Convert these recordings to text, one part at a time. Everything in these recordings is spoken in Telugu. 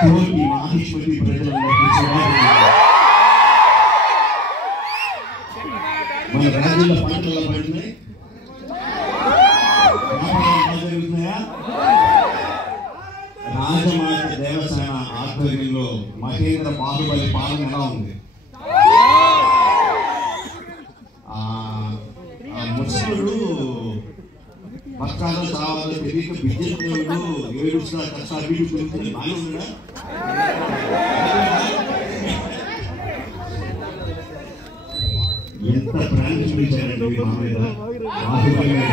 కోటి మహిష్మతి ప్రజలందరికీ మన రాజ్యంలో పంటలు పడుతున్నాయి, జరుగుతున్నాయా? రాజమాత దేవసేన ఆధ్వర్యంలో మహేంద్ర బాహుబలి పాలన ఎలా ఉంది? ముస్లింలు పక్కాలో చావాలో తెలియక విద్యుత్ దేవుడు ఏడుస్తా కష్టాలు పెరుగుతుంది. బాగా ఉందా? ఎంత ప్రాణం చూపించారండి మా మీద బాహుబలి మీద.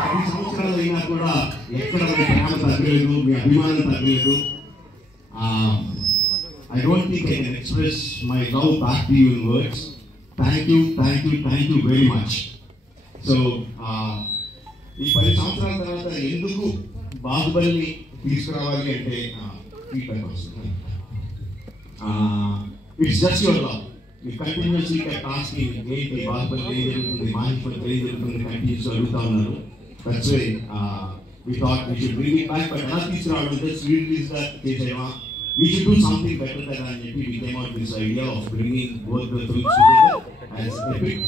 10 సంవత్సరాలు అయినా కూడా ఎక్కడ మీ ప్రేమ తగ్గలేదు, మీ అభిమానం తగ్గలేదు. I don't think I can express my love back to you in words. Thank you very much. So, ఈ 10 సంవత్సరాల తర్వాత ఎందుకు బాహుబలిని తీసుకురావాలి అంటే ఫీడ్బ్యాక్ వస్తుంది. It's just your love. You continuously kept asking, ఏంటి బాహుబలి ఏం జరుగుతుంది, మహిష్మతి ఏం జరుగుతుంది, కంటిన్యూస్ అడుగుతా ఉన్నారు. That's why we thought we should bring it back. But ఎలా తీసుకురావడం, just release that చేసేమా, we should do something better than that. And we came out with this idea of bringing both the films together as epic.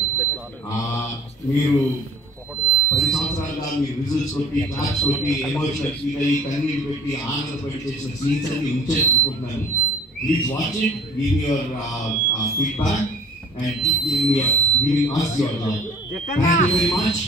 మీరు 10 సంవత్సరాలుగా మీ రిజల్ట్స్ కొట్టి, క్లాప్స్ కొట్టి, ఎమోషనల్ ఫీల్ అయ్యి, కన్నీళ్ళు పెట్టి, ఆనందపడి చేసిన సీన్స్ అన్ని ఉంచేసుకుంటున్నాను. Please watch it, give your feedback, and keep giving us your love. Thank you very much.